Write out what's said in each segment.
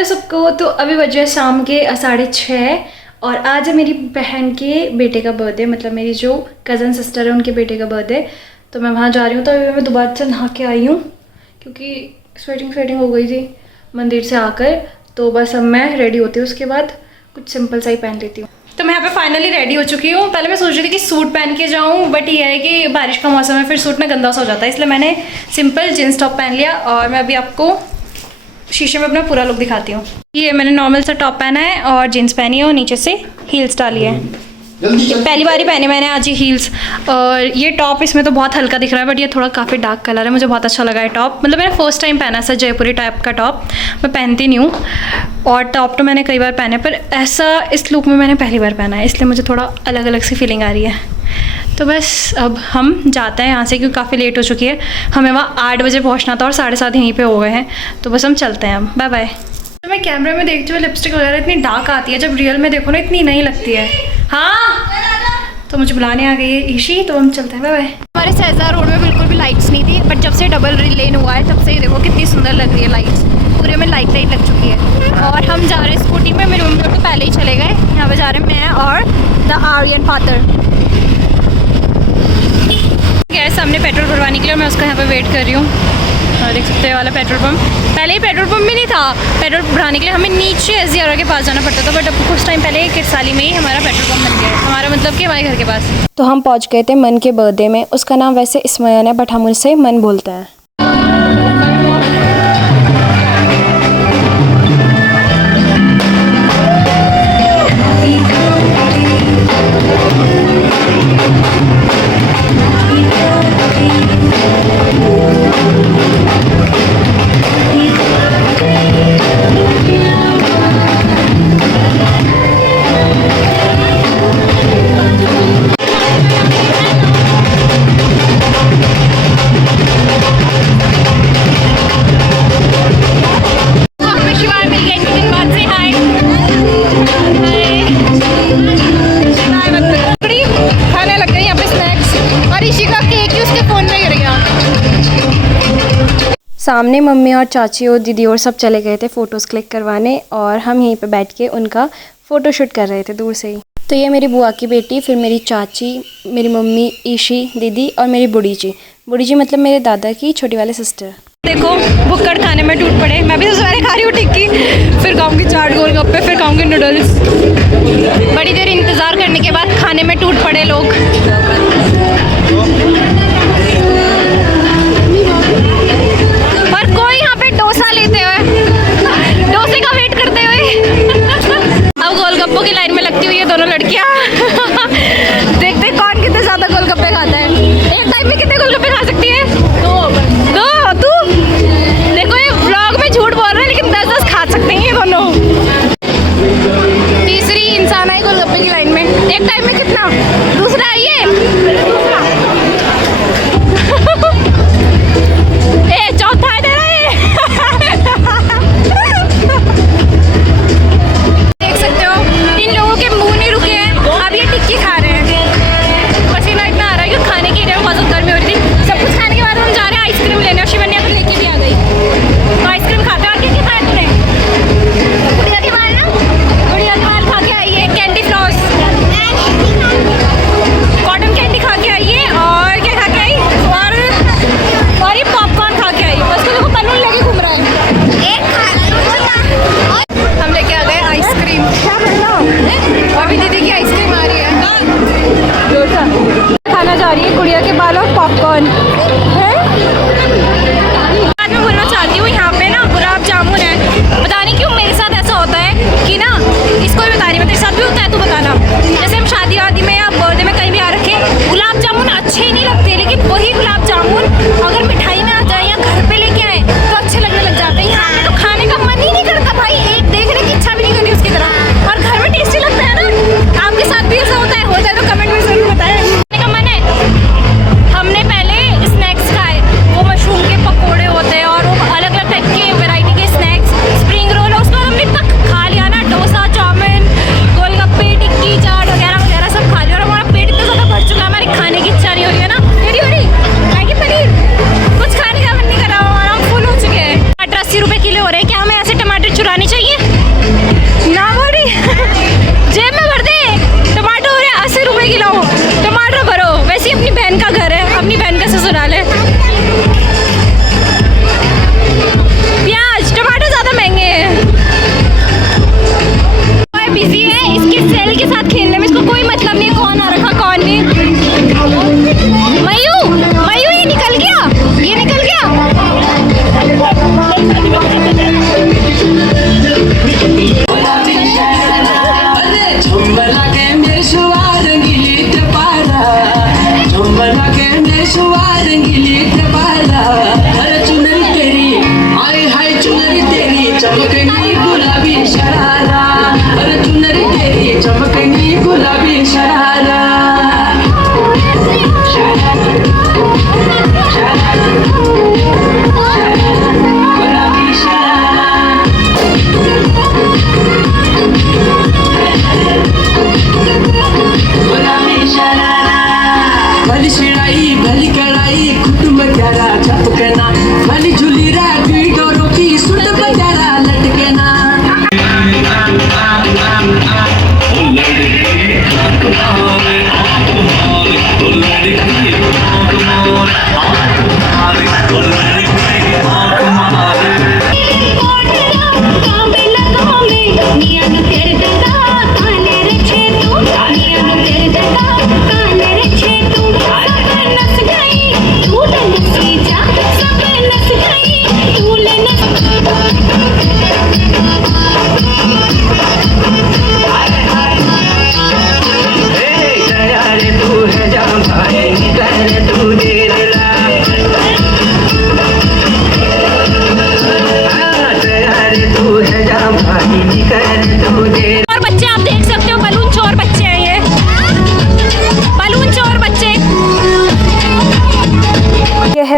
Hello सबको। तो अभी बजे शाम के 6:30 और आज है मेरी बहन के बेटे का बर्थडे, मतलब मेरी जो कज़न सिस्टर है उनके बेटे का बर्थडे। तो मैं वहाँ जा रही हूँ। तो अभी मैं दोबारा से नहा के आई हूँ क्योंकि स्वेटिंग हो गई थी मंदिर से आकर। तो बस अब मैं रेडी होती हूँ, उसके बाद कुछ सिंपल सा ही पहन लेती हूँ। तो मैं यहाँ पे फाइनली रेडी हो चुकी हूँ। पहले मैं सोच रही थी कि सूट पहन के जाऊँ, बट ये है कि बारिश का मौसम है, फिर सूट में गंदा सा हो जाता है, इसलिए मैंने सिंपल जीन्स टॉप पहन लिया। और मैं अभी आपको शीशे में अपना पूरा लुक दिखाती हूँ। ये मैंने नॉर्मल सा टॉप पहना है और जीन्स पहनी है और नीचे से हील्स डाली है। पहली बार ही पहने मैंने आज ही हील्स। और ये टॉप इसमें तो बहुत हल्का दिख रहा है, बट ये थोड़ा काफ़ी डार्क कलर है, मुझे बहुत अच्छा लगा है टॉप। मतलब मैंने फर्स्ट टाइम पहना ऐसा जयपुरी टाइप का टॉप, मैं पहनती नहीं हूँ। और टॉप तो मैंने कई बार पहने, पर ऐसा इस लुक में मैंने पहली बार पहना है, इसलिए मुझे थोड़ा अलग अलग सी फीलिंग आ रही है। तो बस अब हम जाते हैं यहाँ से क्योंकि काफ़ी लेट हो चुकी है। हमें वहाँ 8 बजे पहुँचना था और 7:30 यहीं पे हो गए हैं। तो बस हम चलते हैं अब। Bye bye. तो मैं कैमरे में देखती हूँ लिपस्टिक वगैरह इतनी डार्क आती है, जब रियल में देखो ना इतनी नहीं लगती है। हाँ, तो मुझे बुलाने आ गई है ईशी, तो हम चलते हैं। Bye bye. हमारे सहजा रोड में बिल्कुल भी लाइट्स नहीं थी, बट जब से डबल लेन हुआ है तब से ही देखो कितनी सुंदर लग रही है लाइट्स। पूरे में लाइट लग चुकी है। और हम जा रहे हैं स्कूटी में, मेरे मम्मी तो पहले ही चले गए। यहाँ पे जा रहे हैं मैं और द आर्यन फादर। गैस सामने पेट्रोल भरवाने के लिए मैं उसका यहाँ पे वेट कर रही हूँ। और देख सकते हैं वाला पेट्रोल पंप, पहले ही पेट्रोल पंप भी नहीं था। पेट्रोल भराने के लिए हमें नीचे SDR के पास जाना पड़ता था, बट अब कुछ टाइम पहले किरसाली में ही हमारा पेट्रोल पंप बन गया है। हमारा मतलब कि हमारे घर के पास। तो हम पहुंच गए थे मन के बर्थडे में। उसका नाम वैसे स्मयन है, बट हम उसे मन बोलते हैं। सामने मम्मी और चाची और दीदी और सब चले गए थे फ़ोटोज़ क्लिक करवाने, और हम यहीं पे बैठ के उनका फ़ोटो शूट कर रहे थे दूर से ही। तो ये मेरी बुआ की बेटी, फिर मेरी चाची, मेरी मम्मी, ईशी दीदी और मेरी बुढ़ी जी मतलब मेरे दादा की छोटी वाली सिस्टर। देखो भुक्कड़ खाने में टूट पड़े। मैं भी तो सवेरे खा रही हूँ टिक्की, फिर खाऊंगी चाट गोलगप्पे, फिर खाऊंगी नूडल्स। बड़ी देर इंतज़ार करने के बाद खाने में टूट पड़े लोग। और कोई यहाँ पे डोसा लेते हुए, डोसे का वेट करते हुए। अब गोलगप्पों की लाइन में लगती हुई ये दोनों लड़कियाँ। देखते कौन कितने ज़्यादा गोलगप्पे खाता है। एक टाइम में कितने गोलगप्पे खा सकती है? दो। तू देखो ये व्लॉग में झूठ बोल रहे हैं, लेकिन 10-10 खा सकते हैं ये दोनों। 30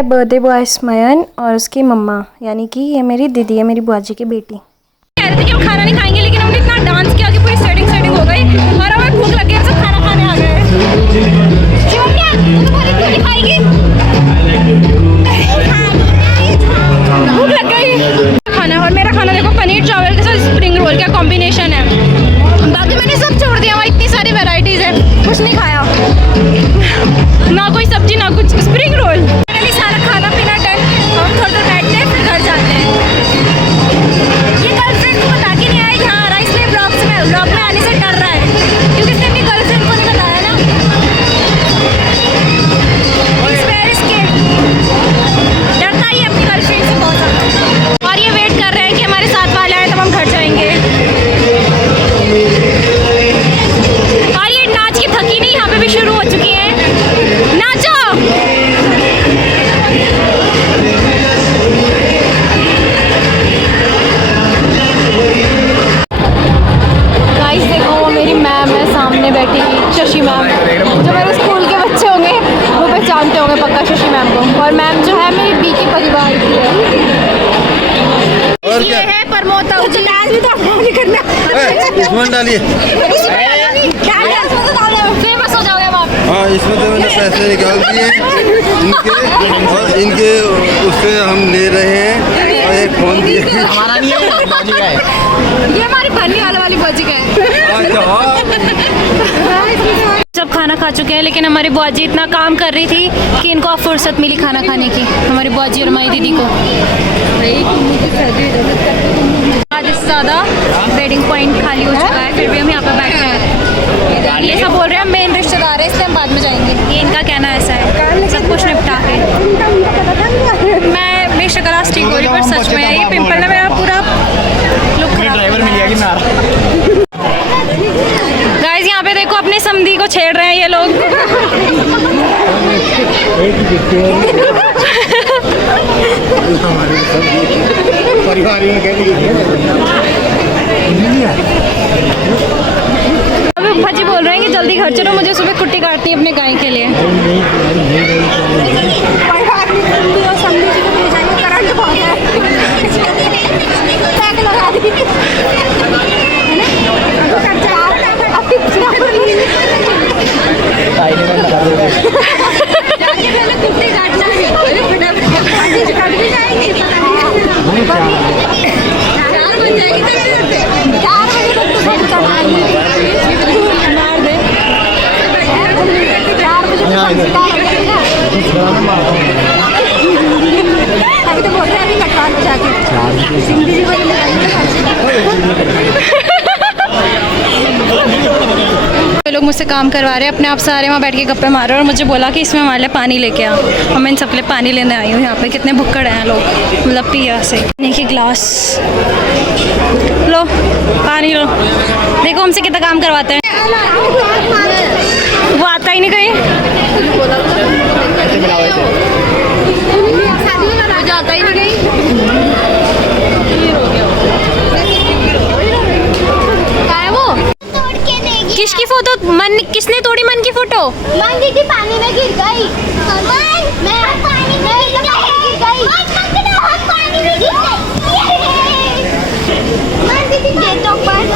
बर्थडे बॉय स्मयन और उसकी मम्मा, यानी कि ये मेरी दीदी है, मेरी बुआ जी की बेटी। कह रहे थे कि हम खाना नहीं खाएंगे, लेकिन हमने इतना डांस किया कि पूरी सेटिंग हो गई और हमें भूख लग गई, हम सब खाना खाने आ गए। भूख लग गई खाना। और मेरा खाना देखो, पनीर चावल के साथ स्प्रिंग रोल, क्या कॉम्बिनेशन है। बाकी मैंने सब छोड़ दिया, वहाँ इतनी सारी वैरायटीज है, कुछ नहीं खाया, ना कोई सब्जी ना कुछ, स्प्रिंग रोल। सारा खाना पीना डन, हम थोड़ा देर बैठते हैं फिर घर जाते हैं। ये गर्लफ्रेंड को बता के नहीं आया यहाँ आ रहा है, इसलिए ब्लॉग में आने से डर रहा है, क्योंकि इसने अपनी गर्लफ्रेंड को नहीं बताया ना। डरता ही अपनी गर्लफ्रेंड से बहुत ज़्यादा। और ये वेट कर रहे हैं कि हमारे साथ वाले आए तब हम घर जाएंगे। और ये नाच की थकी नहीं यहाँ पे भी शुरू हो चुकी है, नाचो। गाइस देखो, वो मेरी मैम है सामने बैठी, शशि मैम। जो मेरे स्कूल के बच्चे होंगे वो पहचानते होंगे पक्का शशि मैम को। और मैम जो है मेरी बी के परिवार की है। और ये है प्रमोद ताऊ जी। इसमें डालिए। फेमस हो जाओगे आप। हाँ, इसमें तो मैंने पैसे निकाल दिए इनके, और इनके उससे हम ले रहे हैं, और एक फोन दिए। हमारा नहीं है, बाजी का है। ये हमारी बनने वाली बाजी का है। सब खाना खा चुके हैं, लेकिन हमारी बुआ जी इतना काम कर रही थी कि इनको अब फुर्सत मिली खाना खाने की, हमारी बुआ जी और हमारी दीदी को। आज इससे ज़्यादा वेडिंग पॉइंट खाली हो चुका है, फिर भी हम यहाँ पर बैठे हैं। ये सब बोल रहे हैं मेन रिश्तेदार है, इसलिए हम बाद में जाएंगे, ये इनका कहना ऐसा है। सब कुछ निपटा के मैं बेशकलास ठीक हो रही, पर सच में ये पिंपल ने मेरा पूरा लुक ड्राइवर मिल गया कि मैं आ रहा। गाइस यहाँ पे देखो, अपने समधी को छेड़ रहे हैं ये लोग। परिवार में अभी फजी बोल रहे हैं कि जल्दी घर चलो, मुझे सुबह कुट्टी काटनी है अपने गाय के लिए। लोग मुझसे काम करवा रहे हैं, अपने आप सारे वहाँ बैठ के गप्पे मार रहे हैं, और मुझे बोला कि इसमें हमारे लिए पानी लेके आ। और मैं इन सब लिए पानी लेने आई हूँ। यहाँ पे कितने भुक्कड़ हैं लोग, मतलब पिया से। पानी की ग्लास लो, पानी लो। देखो हमसे कितना काम करवाते हैं, वो आता ही नहीं कहीं, जाता ही नहीं कहीं। क्या है वो? किसकी फोटो? मन किसने तोड़ी? मन की फोटो? मन दीदी पानी में गिर गई। मैं पानी में गिर गई। पानी में गिर गई। मन दीदी date of birth,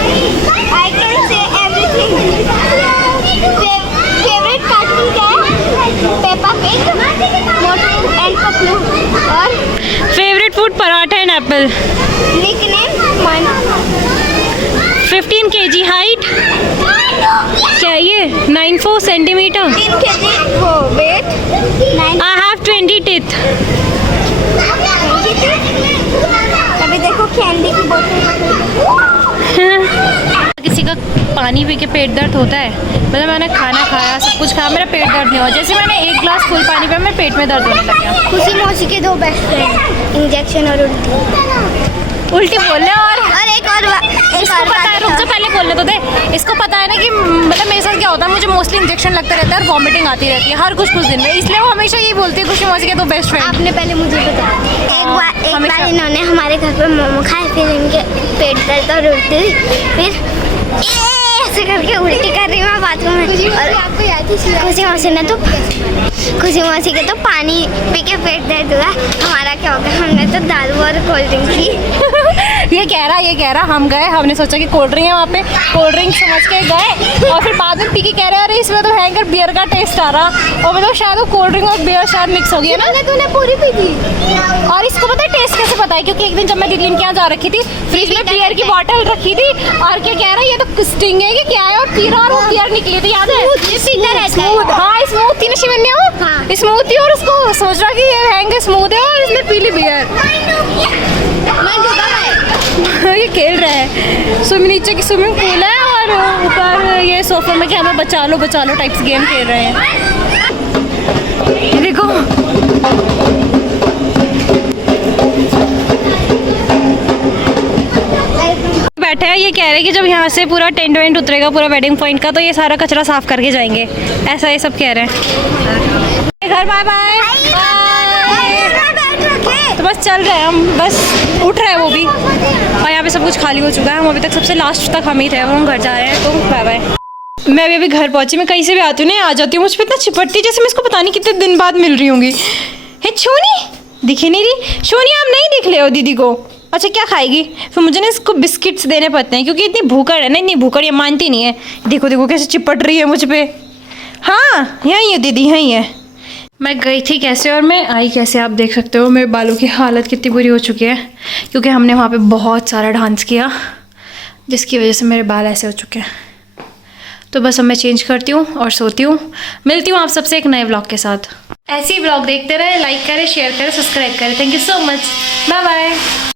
I can say everything. Favourite cartoon क्या है? Peppa Pig, Motu and Patlu. और favourite food paratha and apple. Nickname Mann. 15 kg height. क्या ये 94 सेंटीमीटर? 3 kg हो वेट। I have 20 teeth. अभी देखो कैंडी की बोतल। किसी का पानी पी के पेट दर्द होता है, मतलब मैंने खाना खाया, सब कुछ खाया, मेरा पेट दर्द नहीं हुआ। जैसे मैंने एक ग्लास फुल पानी पिया, मेरे पेट में दर्द होने लग गया। खुशी मौसी के दो बेस्ट फ्रेंड, इंजेक्शन और उल्टी बोलने। और एक और इसको पता है, रुक जा पहले बोलने तो दे। इसको पता है ना कि मतलब मेरे साथ क्या होता है, मुझे मोस्टली इंजेक्शन लगता रहता है और वॉमिटिंग आती रहती है हर कुछ दिन में, इसलिए वो हमेशा यही बोलती है खुशी मौसी के दो बेस्ट फ्रेंड। आपने पहले मुझे बताया। एक बार इन्होंने हमारे घर पे मोमो खाए, फिर इनके पेट दर्द और उल्टी, फिर ऐसे करके उल्टी कर रही मैं बाथरूम में, और खुशी मौसी ने तो खुशी मौसी के तो पानी पी के पेट दर्द हुआ। हमारा क्या हो गया, हमने तो दारू और कोल्ड ड्रिंक की। ये कह रहा हम गए, हमने सोचा कि कोल्ड ड्रिंक है वहाँ पे, कोल्ड ड्रिंक समझ के गए और फिर बाद में पी के कह रहे हैं अरे इसमें तो भयंकर बियर का टेस्ट आ रहा, और मतलब शायद वो कोल्ड ड्रिंक और बियर शायद मिक्स हो गया ना। तूने पूरी पी थी। और इसको पता है टेस्ट कैसे पता है, क्योंकि एक दिन जब मैं दीदी के यहाँ जा रखी थी, फ्रिज में बियर की बोतल रखी थी और क्या कह रहा है ये तो स्टिंग है कि क्या है, और पी रहा और वो बियर निकली थी, याद है? स्मूथ, हाँ स्मूथ थी ना शिवन्या, हाँ। स्मूथ थी और उसको सोच रहा कि ये भयंकर स्मूथ है और इसने पी ली बियर। ये खेल रहा है, नीचे की स्विमिंग पूल है और ऊपर ये सोफे में क्या हमें बचा लो टाइप्स गेम खेल रहे हैं। ये देखो बैठे हैं, ये कह रहे हैं कि जब यहाँ से पूरा टेंट वेंट उतरेगा पूरा वेडिंग पॉइंट का तो ये सारा कचरा साफ करके जाएंगे, ऐसा ये सब कह रहे हैं। घर बाय बाय। तो बस चल रहे हैं हम, बस उठ रहे हैं वो भी, और यहाँ पे सब कुछ खाली हो चुका है। हम अभी तक सबसे लास्ट तक हम ही थे, हम घर जा रहे हैं, तो बाय बाय। मैं अभी घर पहुंची, मैं कहीं से भी आती हूँ ना आ जाती हूँ, मुझ पर इतना चिपटती जैसे मैं इसको पता नहीं कितने दिन बाद मिल रही होंगी। हे छोनी दिखी नहीं रही, छोनी आप नहीं दिख ले हो दीदी को। अच्छा क्या खाएगी, फिर मुझे ना इसको बिस्किट्स देने पड़ते हैं क्योंकि इतनी भूखड़ है ना, इतनी भूखड़ ये मानती नहीं है। देखो देखो कैसे चिपट रही है मुझ पे। हाँ यहीं है दीदी, यहीं है। मैं गई थी कैसे और मैं आई कैसे, आप देख सकते हो मेरे बालों की हालत कितनी बुरी हो चुकी है, क्योंकि हमने वहाँ पे बहुत सारा डांस किया जिसकी वजह से मेरे बाल ऐसे हो चुके हैं। तो बस अब मैं चेंज करती हूँ और सोती हूँ। मिलती हूँ आप सबसे एक नए व्लॉग के साथ। ऐसे ही व्लॉग देखते रहे, लाइक करें, शेयर करें, सब्सक्राइब करें। Thank you so much, bye bye.